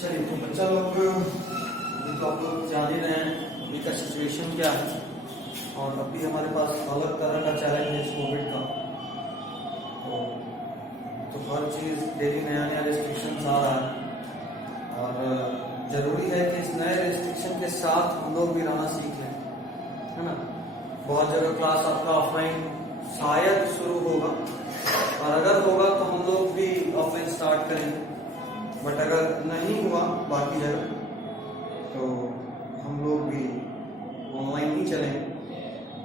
चलिए तो बच्चा लोग अभी तो आप लोग जान ही रहे हैं अभी का सिचुएशन क्या है। और अभी हमारे पास अलग तरह का चैलेंज है इस कोविड का। तो हर चीज़ डेली नया नया रिस्ट्रिक्शन आ रहा है और ज़रूरी है कि इस नए रिस्ट्रिक्शन के साथ हम लोग भी रहना सीख लें, है ना। बहुत जगह क्लास आपका ऑफलाइन शायद शुरू होगा और अगर होगा तो हम लोग भी ऑफलाइन स्टार्ट करेंगे, बट अगर नहीं हुआ बाकी जगह तो हम लोग भी ऑनलाइन ही चलेंगे।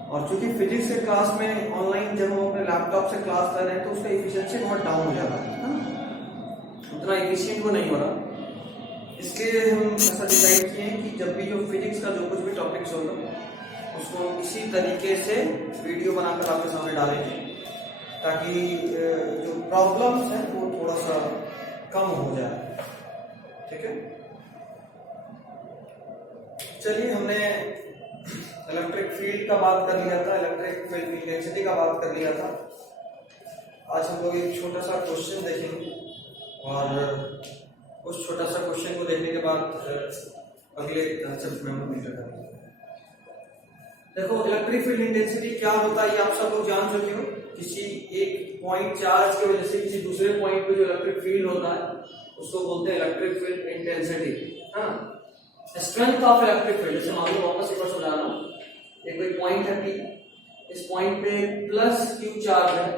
और चूंकि फिजिक्स के क्लास में ऑनलाइन जब हम अपने लैपटॉप से क्लास कर रहे हैं तो उसका एफिशिएंसी बहुत डाउन हो जाता है ना, उतना एफिशिएंट वो नहीं हो रहा। इसलिए हम ऐसा डिसाइड किए हैं कि जब भी जो फिजिक्स का जो कुछ भी टॉपिक्स होगा उसको इसी तरीके से वीडियो बनाकर आपके सामने डालेंगे ताकि जो प्रॉब्लम्स हैं वो थोड़ा सा कम हो जाए। ठीक है, चलिए हमने इलेक्ट्रिक फील्ड का बात कर लिया था, इलेक्ट्रिक फील्ड इंटेंसिटी का बात कर लिया था। आज हम लोग एक छोटा सा क्वेश्चन देखेंगे और उस छोटा सा क्वेश्चन को देखने के बाद अगले कंसेप्ट में हम एंटर करेंगे। देखो, इलेक्ट्रिक फील्ड इंटेंसिटी क्या होता है ये आप सब लोग जान चुके हो। किसी एक पॉइंट चार्ज की वजह से किसी दूसरे पॉइंट पे जो इलेक्ट्रिक फील्ड होता है उसको बोलते हैं इलेक्ट्रिक फील्ड इंटेंसिटी, है ना। स्ट्रेंथ ऑफ इलेक्ट्रिक फील्ड, जैसे मान लो वापस एक बार समझा रहा हूं, एक कोई पॉइंट है P, इस पॉइंट पे प्लस Q चार्ज है।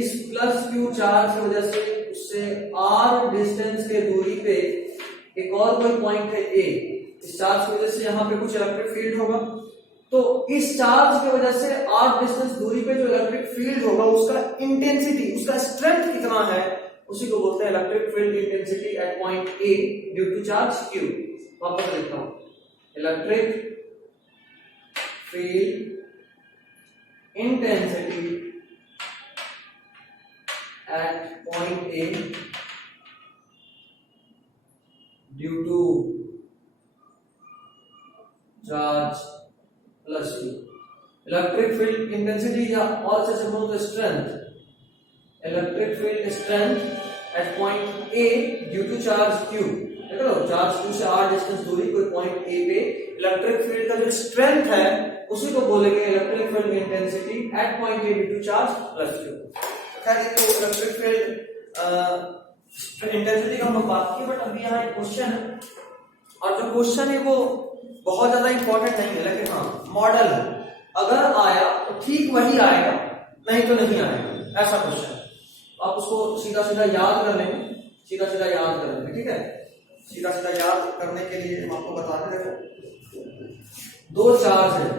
इस प्लस Q चार्ज की वजह से उससे R डिस्टेंस के दूरी पे एक और कोई पॉइंट है A, इस चार्ज की वजह से यहाँ पे कुछ इलेक्ट्रिक फील्ड होगा। तो इस चार्ज की वजह से R डिस्टेंस दूरी पे जो इलेक्ट्रिक फील्ड होगा उसका इंटेंसिटी, उसका स्ट्रेंथ कितना है, उसी को बोलते हैं electric field intensity at point A due to charge Q। वापस लिखता हूं, electric field intensity at point A due to charge plus Q। Electric field intensity या और से बोलो तो strength, electric field strength at point A due to charge Q। देख लो, चार्ज Q से R डिस्टेंस दूरी कोई पॉइंट A पे इलेक्ट्रिक फील्ड का जो स्ट्रेंथ है उसी को बोलेंगे electric field intensity at point A due to charge plus Q। खैर ये तो इलेक्ट्रिक फील्ड इंटेंसिटी का हम बात की, बट अभी यहाँ एक क्वेश्चन है और जो क्वेश्चन है वो बहुत ज्यादा इंपॉर्टेंट नहीं है, लेकिन हाँ मॉडल अगर आया तो ठीक वही आएगा, नहीं तो नहीं आएगा, ऐसा क्वेश्चन। आप उसको सीधा सीधा याद कर लेंगे, सीधा सीधा याद कर लेंगे। ठीक है, सीधा सीधा याद करने के लिए हम आपको बता दें, देखो दो चार्ज है,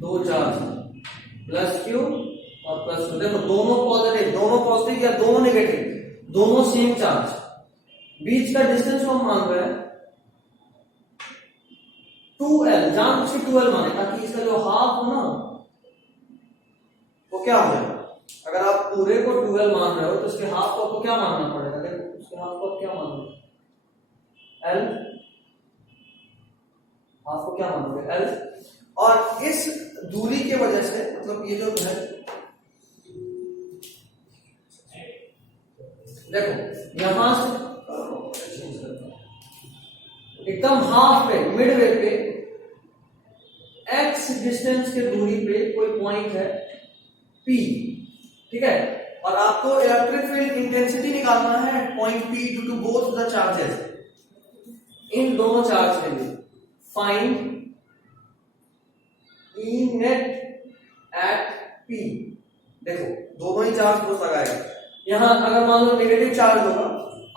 दो चार्ज प्लस Q और प्लस Q। देखो दोनों पॉजिटिव या दोनों नेगेटिव, दोनों सेम चार्ज, बीच का डिस्टेंस को हम मान रहे हैं 2L, जान उसकी 2L माने ताकि इसका जो हाफ हो ना वो क्या हो जाए। अगर आप पूरे को 2L मान रहे हो तो उसके हाफ को आपको क्या मानना पड़ेगा। देखो उसके हाफ को आप क्या मानोगे, L, हाफ को क्या मानोगे L। और इस दूरी की वजह से मतलब ये जो है, देखो यहां से एकदम हाफ पे, मिड वे पे, x डिस्टेंस के दूरी पे कोई पॉइंट है P। ठीक है, और आपको इलेक्ट्रिक फील्ड इंटेंसिटी निकालना है point P due to both the charges, इन दोनों चार्ज के लिए। Find E net at P। देखो दोनों ही चार्ज को लगाएगा। यहां अगर मान लो नेगेटिव चार्ज होगा,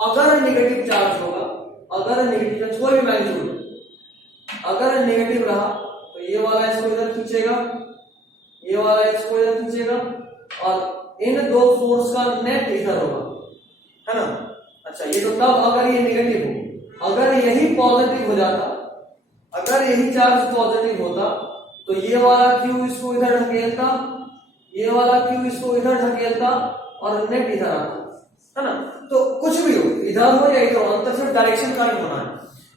अगर नेगेटिव चार्ज होगा, अगर नेगेटिव चार्ज कोई भी मैग्नीट्यूड अगर नेगेटिव रहा तो ये वाला इसको इधर खींचेगा, ये वाला इसको इधर खींचेगा और इन दो फोर्स का नेट इधर होगा, है ना। अच्छा, ये तो तब अगर ये नेगेटिव हो, अगर यही पॉजिटिव हो जाता, अगर यही चार्ज पॉजिटिव होता तो ये वाला Q इसको इधर ढकेलता, ये वाला Q इसको इधर ढकेलता और नेट इधर आता, है ना। तो कुछ भी हो, इधर हो या इधर हो, अंतर सिर्फ डायरेक्शन का ही होना है।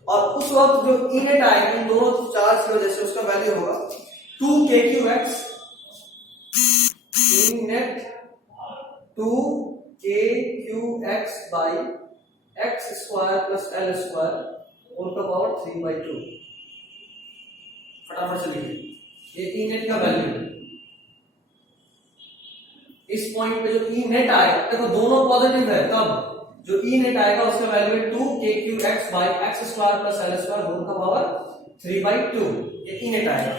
और उस वक्त जो E नेट आएगा इन दोनों चार्ज की वजह से उसका वैल्यू होगा 2kqx, E net 2kqx by x square plus l square whole का पावर 3/2। फटाफट से लिखिए ये ई नेट का वैल्यू। इस पॉइंट पे जो ई नेट आएगा, देखो दोनों पॉजिटिव है, तब जो ई नेट आएगा उसका वैल्यू है 2kqx by x square plus l square whole का पावर 3/2। ये ई नेट आएगा।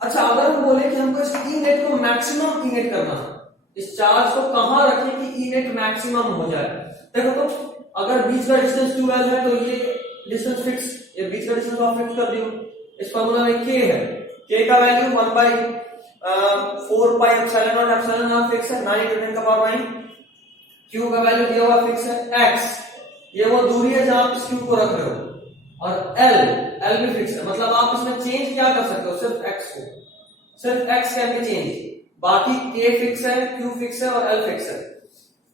अच्छा, अगर हम बोले कि हमको इस ई नेट को मैक्सिमम ई नेट करना है, इस चार्ज को कहां रखें कि ई नेट मैक्सिमम हो जाए। देखो तो अगर बीच का डिस्टेंस 2l है तो ये डिस्टेंस फिक्स, ये बीच का डिस्टेंस आप फिक्स कर दियो। इस फार्मूला में k है, k का value 1/4 pi epsilon not, epsilon not fix है 9 × 10 का पावर 9। q का वैल्यू दिया हुआ फिक्स है x, ये वो दूरी है जहां आप इस q को रख रहे हो, और l भी फिक्स है। मतलब आप इसमें चेंज क्या कर सकते हो, सिर्फ x को, सिर्फ x करके चेंज, बाकी k फिक्स है, q फिक्स है और l फिक्स है।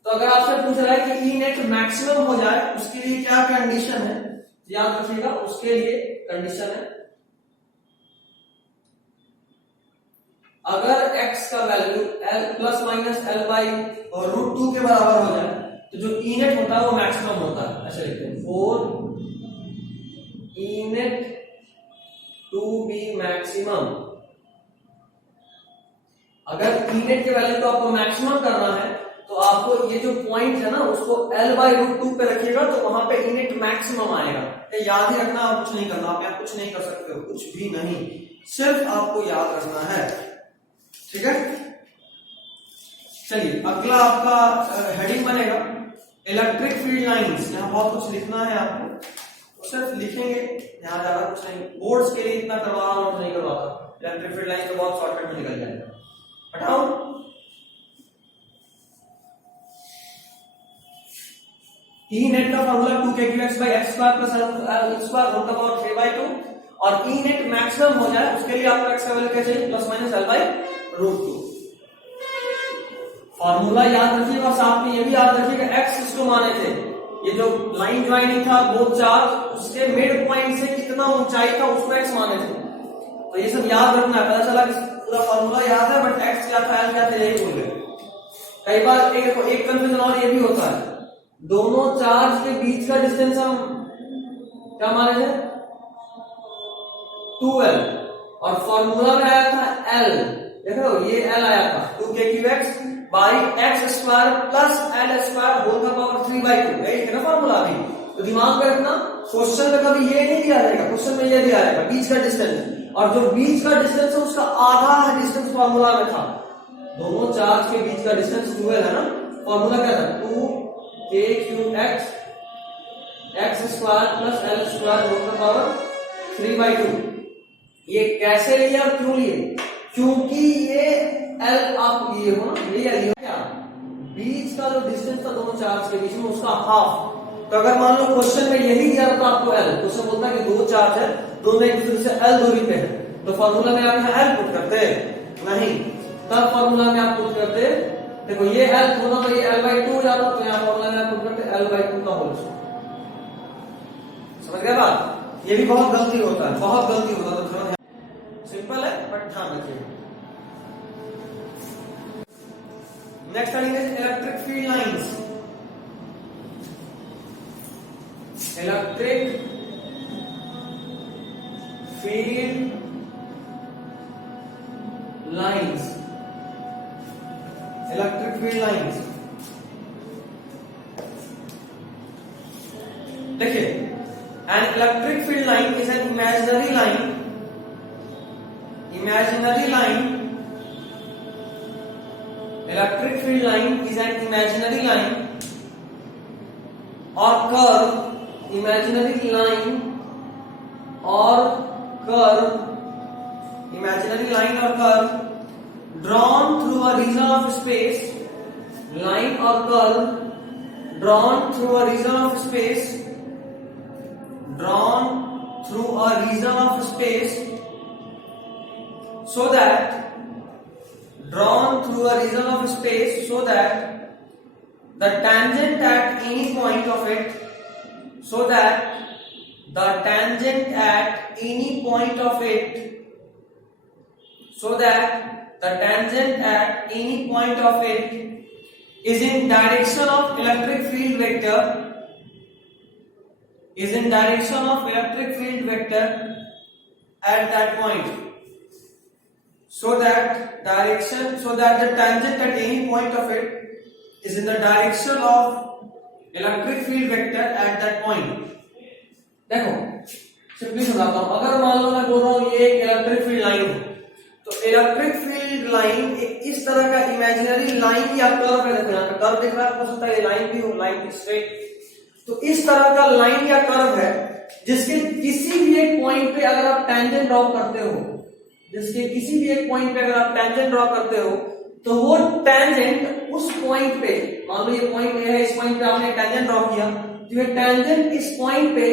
तो अगर आपसे पूछ रहा है कि ई नेट मैक्सिमम हो जाए उसके लिए क्या कंडीशन है, याद रखिएगा उसके लिए कंडीशन है अगर x का value l plus minus l by √2 के बराबर हो जाए तो जो ई नेट होता है वो मैक्सिमम होता है। ऐसे लिखते हैं 4 E net to be maximum. अगर ई नेट के वैल्यू को आपको मैक्सिमम करना है तो आपको ये जो पॉइंट है ना उसको l/√2 पे रखिएगा, तो वहां पे ई नेट मैक्सिमम आएगा। ये याद ही रखना, आप कुछ नहीं करना, आप यहाँ कुछ नहीं कर सकते हो, कुछ भी नहीं, सिर्फ आपको याद रखना है। ठीक है, चलिए अगला आपका हेडिंग बनेगा इलेक्ट्रिक फील्ड लाइंस। यहाँ बहुत कुछ लिखना है आपको, तो सिर्फ लिखेंगे, यहाँ ज्यादा कुछ नहीं। बोर्ड्स के लिए इतना करवा रहा हूं, नहीं करवाता। इलेक्ट्रिक फील्ड लाइन तो बहुत शॉर्टकट में निकल जाएगा। हटाओ, ई नेट का formula 2kqx by x square plus l square whole का पावर 3/2, और ई नेट मैक्सिमम हो जाए उसके लिए आपको एक्स का वैल्यू क्या चाहिए, प्लस माइनस l/√2। फॉर्मूला याद रखिएगा, साथ में ये भी याद रखिएगा एक्स इसको माने थे, ये जो लाइन ज्वाइनिंग था दो चार्ज, उसके मिड पॉइंट से कितना ऊंचाई था उसको एक्स माने थे। तो ये सब याद रखना है। पता चला कि पूरा फॉर्मूला याद है बट एक्स क्या था, एल क्या था, यही भूल गए। कई बार एक कंफ्यूजन और ये भी होता है, दोनों चार्ज के बीच का डिस्टेंस हम क्या माने थे 2l, और फॉर्मूला में आया था l। देखो ये l आया था 2kqx by x square plus l square whole का पावर 3/2, यही है ना फॉर्मूला भी। तो दिमाग में रखना, क्वेश्चन में कभी ये नहीं दिया जाएगा, क्वेश्चन में ये दिया जाएगा बीच का डिस्टेंस, और जो बीच का डिस्टेंस है उसका आधा डिस्टेंस फॉर्मूला में था। दोनों चार्ज के बीच का डिस्टेंस 2l है ना, फॉर्मूला क्या था 2kqx x square plus l square whole का पावर 3/2। ये कैसे लिया और क्यों लिए, क्योंकि ये l आप लिए हो ना, ये लिया क्या, बीच का जो डिस्टेंस था दोनों चार्ज के बीच में उसका हाफ। तो अगर मान लो क्वेश्चन में यही दिया था आपको l, क्वेश्चन बोलता है कि दो चार्ज है, दोनों एक दूसरे से l दूरी पे है, तो फॉर्मूला में आप यहाँ l पुट करते नहीं, तब फॉर्मूला में आप पुट करते, देखो ये l होना तो ये l/2 हो जाता, तो यहाँ फॉर्मूला में आप पुट करते l/2 का होल। समझ गए बात, ये भी बहुत गलती होता है, बहुत गलती होता है, तो सिंपल है बट ध्यान रखिए। Next heading is electric field lines. Electric field lines, electric field lines. देखिए, an electric field line is an imaginary line, electric field line is an imaginary line or curve, imaginary line or curve, imaginary line or curve drawn through a region of space, line or curve drawn through a region of space, drawn through a region of space, so that drawn through a region of space so that the tangent at any point of it, so that the tangent at any point of it, so that the tangent at any point of it is in direction of electric field vector at that point, so that the tangent at any point of it is in the direction of electric field vector at that point. देखो simply समझाता हूं, अगर मान लो मैं बोल रहा हूं ये एक इलेक्ट्रिक फील्ड लाइन है, तो इलेक्ट्रिक फील्ड लाइन एक इस तरह का इमेजिनरी लाइन या कर्व है, देखो यहाँ पे कर्व दिख रहा है, हो सकता है ये लाइन भी हो, लाइन स्ट्रेट, तो इस तरह का लाइन या कर्व है जिसके किसी भी एक पॉइंट पे अगर आप टेंजेंट ड्रॉ करते हो, तो वो टेंजेंट उस पॉइंट पे, मान लो ये पॉइंट है, इस पॉइंट पे आपने टेंजेंट ड्रॉ किया, तो ये टेंजेंट इस पॉइंट पे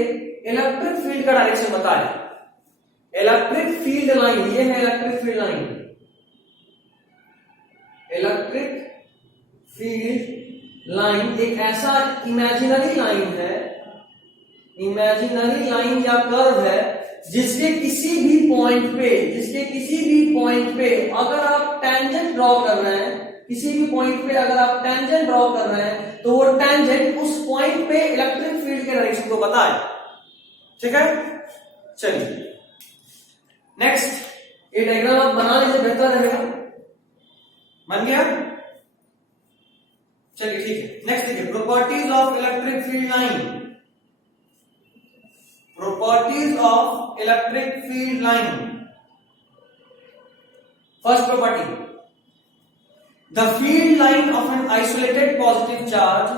इलेक्ट्रिक फील्ड का डायरेक्शन बताए। इलेक्ट्रिक फील्ड लाइन, ये है electric field line. Electric field line एक ऐसा इमेजिनरी लाइन है, इमेजिनरी लाइन या कर्व है जिसके किसी भी पॉइंट पे अगर आप टेंजेंट ड्रॉ कर रहे हैं, तो वो टेंजेंट उस पॉइंट पे इलेक्ट्रिक फील्ड के डायरेक्शन को बताए। ठीक है, चलिए नेक्स्ट, ये डायग्राम आप बना लीजिए, बेहतर रहेगा। बन गया? चलिए ठीक है, नेक्स्ट देखिए, properties of electric field line. Properties of electric field line. First property, the field line of an isolated positive charge,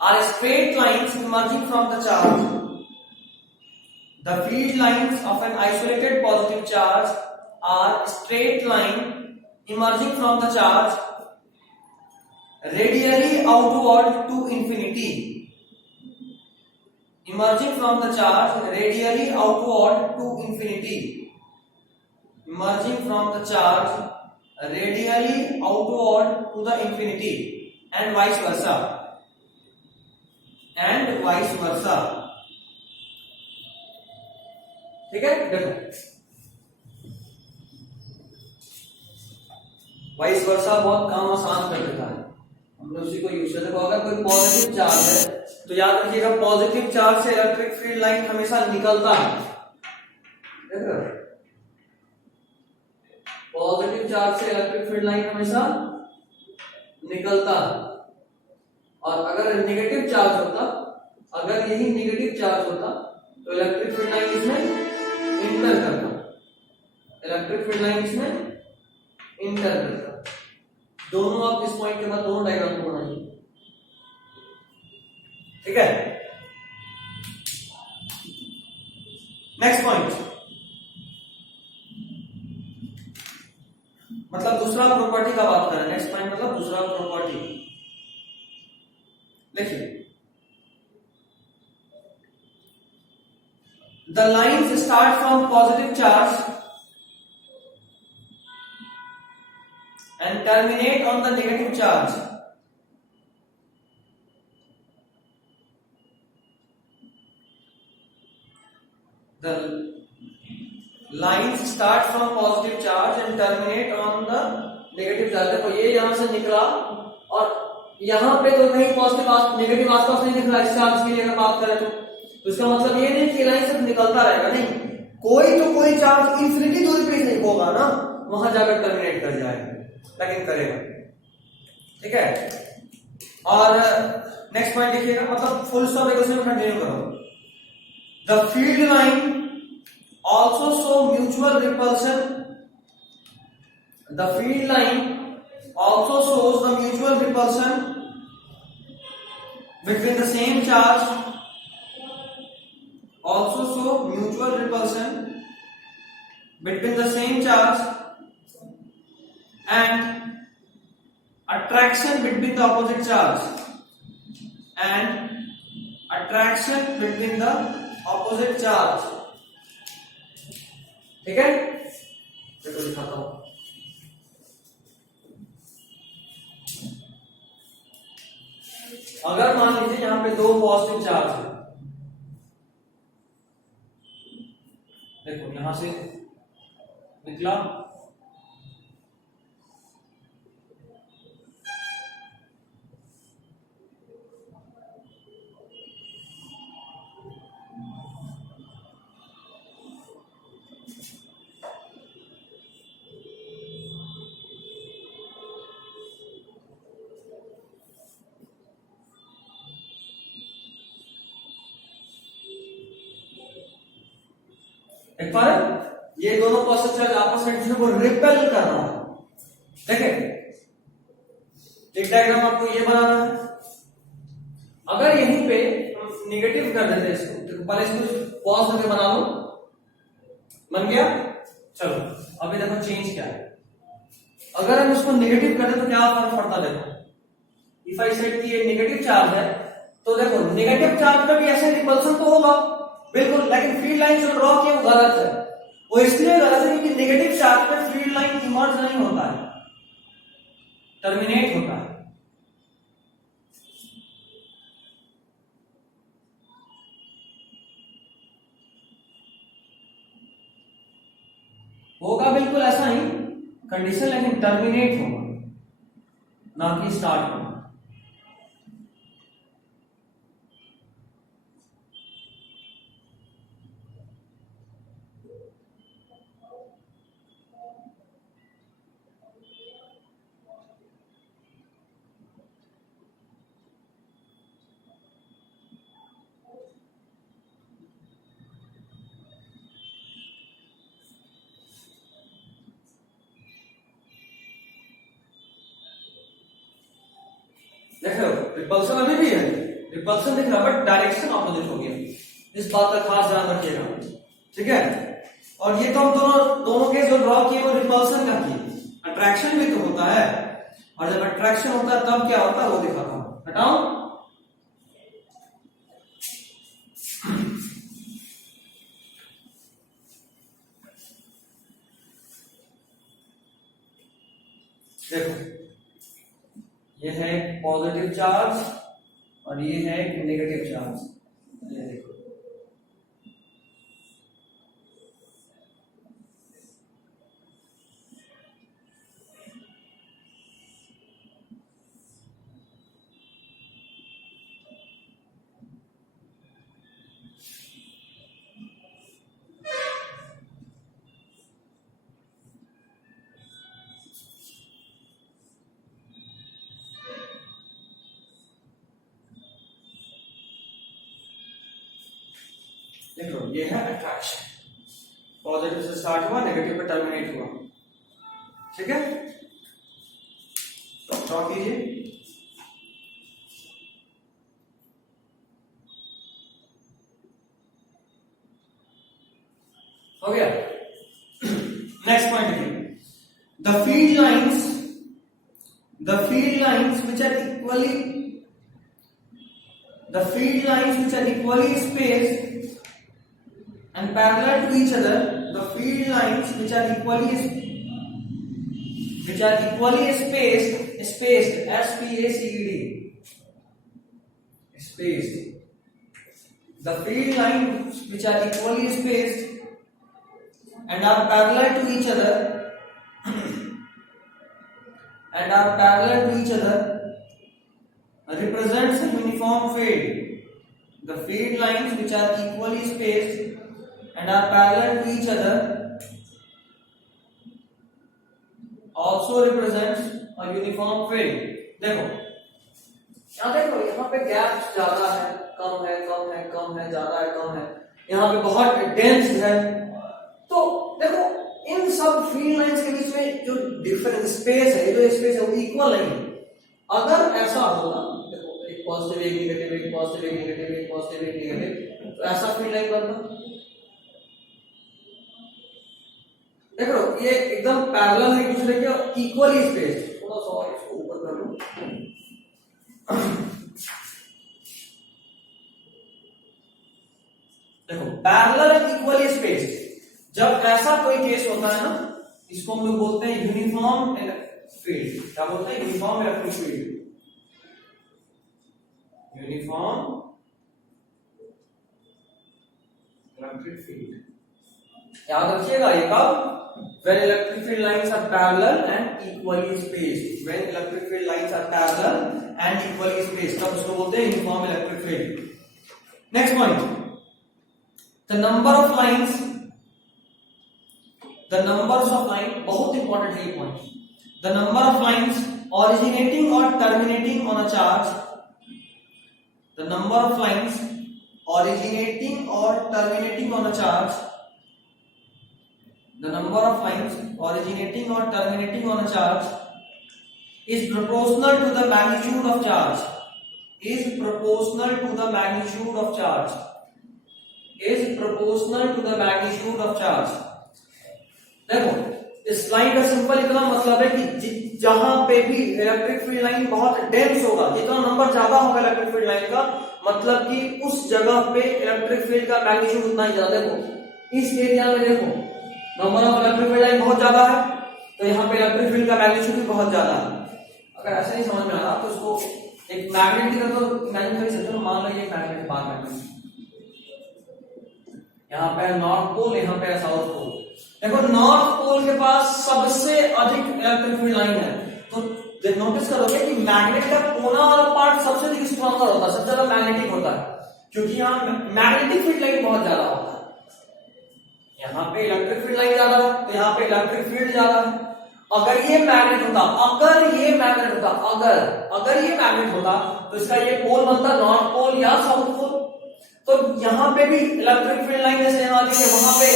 are straight lines emerging from the charge. The field lines of an isolated positive charge are straight line emerging from the charge radially outward to infinity. Emerging from the charge radially outward to infinity. Emerging from the charge radially outward to the infinity, and vice versa. ठीक है, देखो vice versa बहुत काम आसान कर देता है, हम लोग उसी को यूज करते हैं। देखो अगर कोई पॉजिटिव चार्ज है तो याद रखिएगा पॉजिटिव चार्ज से इलेक्ट्रिक फील्ड लाइन हमेशा निकलता है। देखो पॉजिटिव चार्ज से इलेक्ट्रिक फील्ड लाइन हमेशा निकलता है, और अगर नेगेटिव चार्ज होता, अगर यही नेगेटिव चार्ज होता तो इलेक्ट्रिक फील्ड लाइन इसमें इंटर करता, दोनों आप इस पॉइंट के बाद दोनों डायग्राम को बनाइए। ठीक है, नेक्स्ट पॉइंट, मतलब दूसरा प्रॉपर्टी का बात करें। नेक्स्ट पॉइंट मतलब दूसरा प्रॉपर्टी, देखिए the lines start from positive charge and terminate on the negative charge. The lines start from positive charge and terminate on the negative charge. देखो ये यहां से निकला और यहां पे तो कहीं पॉजिटिव नेगेटिव आसपास नहीं दिख रहा इस चार्ज के लिए अगर बात करें तो इसका मतलब ये नहीं कि लाइन सिर्फ निकलता रहेगा, नहीं, कोई चार्ज इंफिनिटी दूरी पे नहीं होगा ना, वहां जाकर टर्मिनेट कर जाएगा, लेकिन करेगा। ठीक है, और नेक्स्ट पॉइंट देखिएगा, मतलब फुल स्टॉप एक उसमें कंटिन्यू करो। The field line also show mutual repulsion, the field line also shows the mutual repulsion between the same charge, also show mutual repulsion between the same charge and attraction between the opposite charge, ठीक है, देखो दिखाता हूं। अगर मान लीजिए यहां पे दो पॉजिटिव चार्ज है, देखो यहां से निकला। एक बार ये दोनों पॉजिटिव चार्ज आपस में एक दूसरे को रिपेल कर रहा है। देखें, एक डायग्राम आपको ये बनाना है। अगर यहीं पे हम निगेटिव कर देते इसको, तो पहले इसको पॉज करके बना लो। बन गया? चलो अभी देखो चेंज क्या है। अगर हम इसको निगेटिव कर दे तो क्या फर्क पड़ता है? देखो, इफ आई सेड कि ये नेगेटिव चार्ज है, तो देखो नेगेटिव चार्ज का भी ऐसे रिपल्सन तो होगा बिल्कुल, लेकिन फील्ड लाइन जो ड्रॉ किया वो गलत है। वो इसलिए गलत है क्योंकि नेगेटिव चार्ज पे फील्ड लाइन इमर्ज नहीं होता है, टर्मिनेट होता है। होगा बिल्कुल ऐसा ही कंडीशन, लेकिन टर्मिनेट होगा ना कि स्टार्ट होगा। देखो रिपल्सन अभी भी है, रिपल्सन दिख रहा है, बट डायरेक्शन ऑपोजिट हो गया। इस बात का खास ध्यान रखिएगा, ठीक है। और ये तो हम दोनों के जो ड्रॉ किए वो रिपल्सन का किए। अट्रैक्शन भी तो होता है, और जब अट्रैक्शन होता है तब क्या होता है वो दिखाता हूं। हटाओ, देखो ये है पॉजिटिव चार्ज और ये है नेगेटिव चार्ज। ये देखो, देखो ये है अट्रैक्शन, पॉजिटिव से स्टार्ट हुआ, नेगेटिव पे टर्मिनेट हुआ, ठीक है। तो ड्रॉ कीजिए। हो गया। नेक्स्ट पॉइंट देखिए, the field lines which are equally spaced and parallel to each other, the field lines which are equally spaced spaced, the field lines which are equally spaced and are parallel to each other represents a uniform field. The field lines which are equally spaced and are parallel to each other also represents a uniform field. देखो यहाँ पे gap ज्यादा है, कम है, कम है, कम है, ज्यादा है, कम है, यहाँ पे बहुत डेंस है। तो देखो इन सब फील्ड लाइंस के बीच में जो डिफरेंस स्पेस है, जो स्पेस है वो इक्वल नहीं है। अगर ऐसा होगा, देखो एक पॉजिटिव एक नेगेटिव, एक पॉजिटिव एक नेगेटिव, एक पॉजिटिव एक नेगेटिव, तो ऐसा फील्ड लाइन बनता। देखो ये एकदम पैरेलल है एक दूसरे के, इक्वली स्पेस्ड। थोड़ा सा इसको ऊपर कर लो। देखो पैरेलल एंड इक्वली स्पेस्ड, जब ऐसा कोई केस होता है ना, इसको हम लोग बोलते हैं यूनिफॉर्म फील्ड। क्या बोलते हैं? Uniform electric field. Uniform electric field. याद रखिएगा ये कब, when electric field lines are parallel and equally spaced, when electric field lines are parallel and equally spaced, तब उसको बोलते हैं uniform electric field. Next point, the numbers of lines, बहुत important है ये point. The number of lines originating or terminating on a charge, the number of lines originating or terminating on a charge, the number of lines originating or terminating on a charge is proportional to the magnitude of charge, is proportional to the magnitude of charge, is proportional to the magnitude of charge. देखो इस line का simple इतना मतलब है कि जहां पे भी इलेक्ट्रिक फील्ड लाइन बहुत डेंस होगा, जितना नंबर ज्यादा होगा इलेक्ट्रिक फील्ड लाइन का, मतलब कि उस जगह पे इलेक्ट्रिक फील्ड का मैग्नीट्यूड उतना ही ज्यादा. देखो इस एरिया में देखो number of electric field line बहुत ज्यादा है, तो यहाँ पे इलेक्ट्रिक फील्ड का मैग्नीट्यूड भी बहुत ज्यादा है. अगर ऐसा नहीं समझ में आ रहा तो उसको एक मैग्नेट की तरह इमेजिन कर सकते हो. मान लो ये मैग्नेट बाहर मैग्नेट, यहाँ पे नॉर्थ पोल, यहाँ पे साउथ पोल. देखो नॉर्थ पोल के पास सबसे अधिक इलेक्ट्रिक फील्ड लाइन है, तो नोटिस करोगे कि मैग्नेट का कोना वाला पार्ट सबसे अधिक स्ट्रॉन्गर होता है, सबसे ज्यादा मैग्नेटिक होता है, क्योंकि यहाँ मैग्नेटिक फील्ड लाइन बहुत ज्यादा होता है. यहाँ पे इलेक्ट्रिक फील्ड लाइन ज्यादा है तो यहाँ पे इलेक्ट्रिक फील्ड ज्यादा है. अगर ये मैग्नेट होता, अगर ये मैग्नेट होता तो इसका ये पोल बनता नॉर्थ पोल या साउथ पोल. तो यहाँ पे भी इलेक्ट्रिक फील्ड लाइन जैसे यहाँ दी है, वहां पे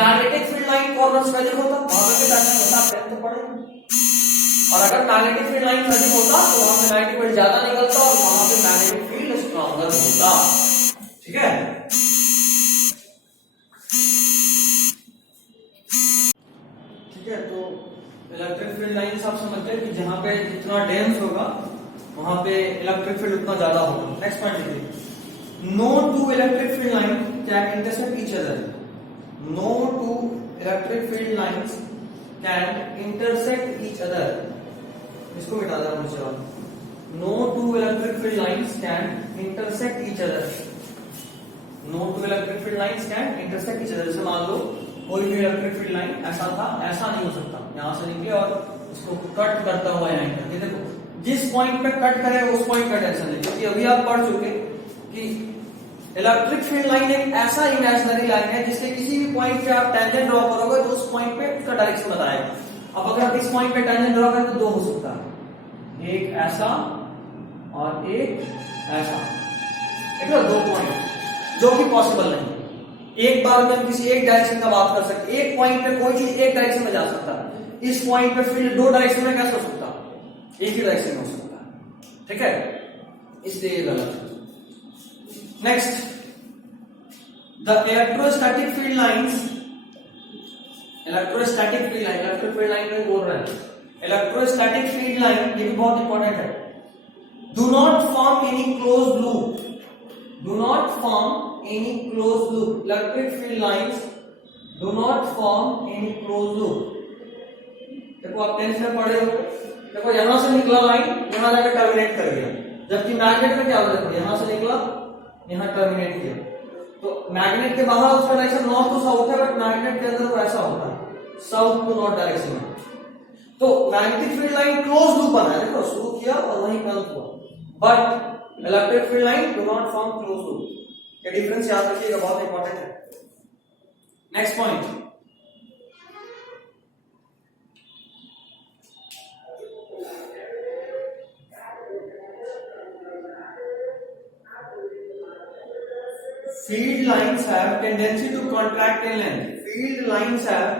magnetic field line corners present होता, वहां पे भी होता, तो पड़ेगा. और अगर मैग्नेटिक फील्ड लाइन प्रेजेंट होता तो वहां पे मैग्नेटिक फील्ड ज्यादा निकलता और वहां पे मैग्नेटिक फील्ड स्ट्रॉन्गर होता. ठीक है, ठीक है. तो इलेक्ट्रिक फील्ड लाइन आप समझते हैं कि जहां पे जितना डेंस होगा वहां पे इलेक्ट्रिक फील्ड उतना ज्यादा होगा. नेक्स्ट पॉइंट देखिए, no two electric field lines can intersect each other. No two electric field lines can intersect each other. इसको मिटा दो मुझे. No two electric field lines can intersect each other. No two electric field lines can intersect each other. जैसे मान लो कोई भी electric field line ऐसा था, ऐसा नहीं हो सकता, यहाँ से निकले और उसको कट करता हुआ यहाँ करके. देखो जिस पॉइंट पे कट करे उस पॉइंट का टेंशन नहीं, क्योंकि अभी आप पढ़ चुके कि इलेक्ट्रिक फील्ड लाइन एक ऐसा इमेजिनरी लाइन है जिसके किसी भी पॉइंट पे आप टेंजेंट ड्रॉ करोगे तो उस पॉइंट पे उसका डायरेक्शन बताएगा. अब अगर आप इस पॉइंट पे टेंजेंट ड्रॉ करें तो दो हो सकता है, एक ऐसा और एक ऐसा. ठीक है, दो पॉइंट जो कि पॉसिबल नहीं. एक बार में हम किसी एक डायरेक्शन का बात कर सकते, एक पॉइंट पे कोई चीज एक डायरेक्शन में जा सकता है. इस पॉइंट पे फील्ड दो डायरेक्शन में कैसे हो सकता, एक ही डायरेक्शन में हो सकता है. ठीक है, इसलिए ये गलत है. Next, the electrostatic field lines, electrostatic field line, electric field line में बोल रहे हैं. Electrostatic field line ये भी बहुत इंपॉर्टेंट है. Do not form any closed loop. Do not form any closed loop. Electric field lines do not form any closed loop. देखो आप टेंथ में पढ़े हो, देखो यहां से निकला लाइन यहां जाकर टर्मिनेट कर गया, जबकि मैग्नेट में क्या होता है, यहां से निकला यहां टर्मिनेट किया. तो मैग्नेट के बाहर उसका डायरेक्शन नॉर्थ टू साउथ है, बट मैग्नेट के अंदर वो ऐसा होता है साउथ टू नॉर्थ डायरेक्शन में. तो magnetic field line close loop बना है, देखो शुरू किया और वहीं बंद हुआ. But electric field line do not form close loop. ये डिफरेंस याद रखिएगा, बहुत इंपॉर्टेंट है. Next point, field lines have tendency to contract in length. Field lines have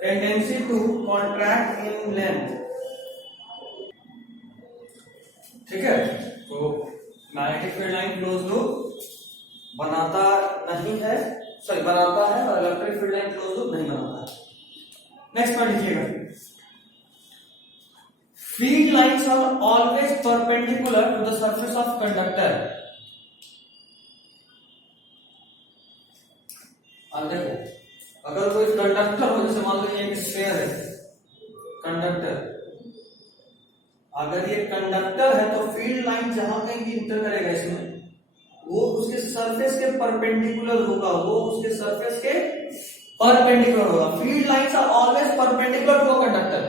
tendency to contract in length. ठीक है, तो magnetic field line close loop बनाता नहीं है, सॉरी बनाता है, और electric field line close loop नहीं बनाता है. नेक्स्ट पॉइंट लिखिएगा, field lines are always perpendicular to the surface of conductor. अब देखो अगर कोई कंडक्टर हो, जैसे मान लो ये एक स्फीयर है, कंडक्टर, अगर ये कंडक्टर है तो फील्ड लाइन जहां कहीं भी इंटर करेगा इसमें वो उसके सरफेस के परपेंडिकुलर होगा, वो उसके सरफेस के परपेंडिकुलर होगा। Field lines are always perpendicular to a conductor,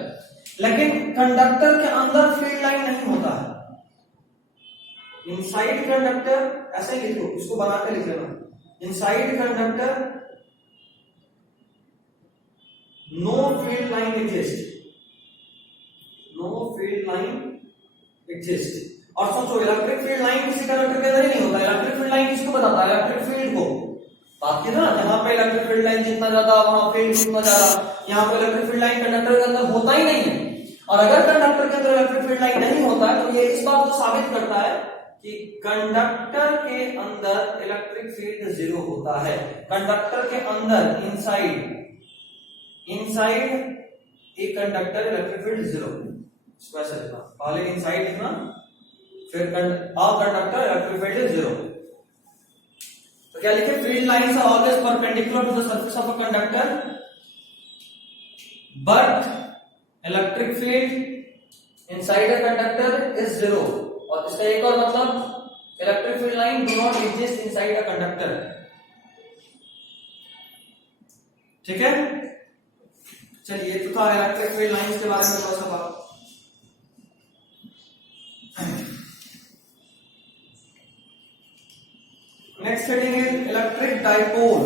लेकिन कंडक्टर के अंदर फील्ड लाइन नहीं होता है। इनसाइड कंडक्टर, ऐसे लिखो, इसको बना के लिख लेना, inside conductor know field line exist, know field line exist. और सोचो, इलेक्ट्रिक फील्ड लाइन किसी कंडक्टर के अंदर ही नहीं होता। इलेक्ट्रिक फील्ड लाइन किसको बताता है? इलेक्ट्रिक फील्ड को। बात की ना, जहां पे इलेक्ट्रिक फील्ड लाइन जितना ज्यादा वहां फील्ड उतना ज्यादा। यहाँ पे इलेक्ट्रिक फील्ड लाइन कंडक्टर के अंदर होता ही नहीं है। और अगर कंडक्टर के अंदर इलेक्ट्रिक फील्ड लाइन नहीं होता है तो ये इस बात को साबित करता है कि कंडक्टर के अंदर इलेक्ट्रिक फील्ड जीरो होता है। कंडक्टर के अंदर inside a conductor electric field zero. इसको ऐसे लिखना, पहले इनसाइड लिखना, फिर कंडक्टर इलेक्ट्रिक फील्ड जीरो। तो क्या लिखे? Field lines are always perpendicular to the surface of a conductor, but electric field inside a conductor is zero. और इसका एक और मतलब, electric field line do not exist inside a conductor. ठीक है, चलिए, तो था इलेक्ट्रिक फील्ड लाइंस के बारे में थोड़ा सा बात। Next heading is electric dipole.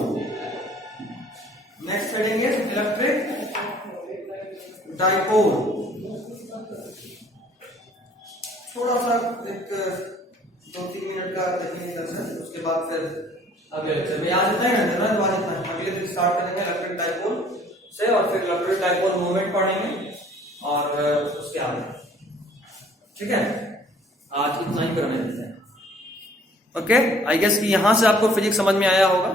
Next heading is electric dipole. थोड़ा सा एक 2-3 मिनट का देखेंगे दर्शन, उसके बाद फिर अगले लेक्चर में। आज इतना ही घंटे ना, बाद इतना, अगले दिन स्टार्ट करेंगे इलेक्ट्रिक डाइपोल से, और फिर इलेक्ट्रिक डाइपोल मूवमेंट पढ़ेंगे और उसके आगे। ठीक है, आज इतना ही करने देते हैं। ओके, आई गेस कि यहां से आपको फिजिक्स समझ में आया होगा।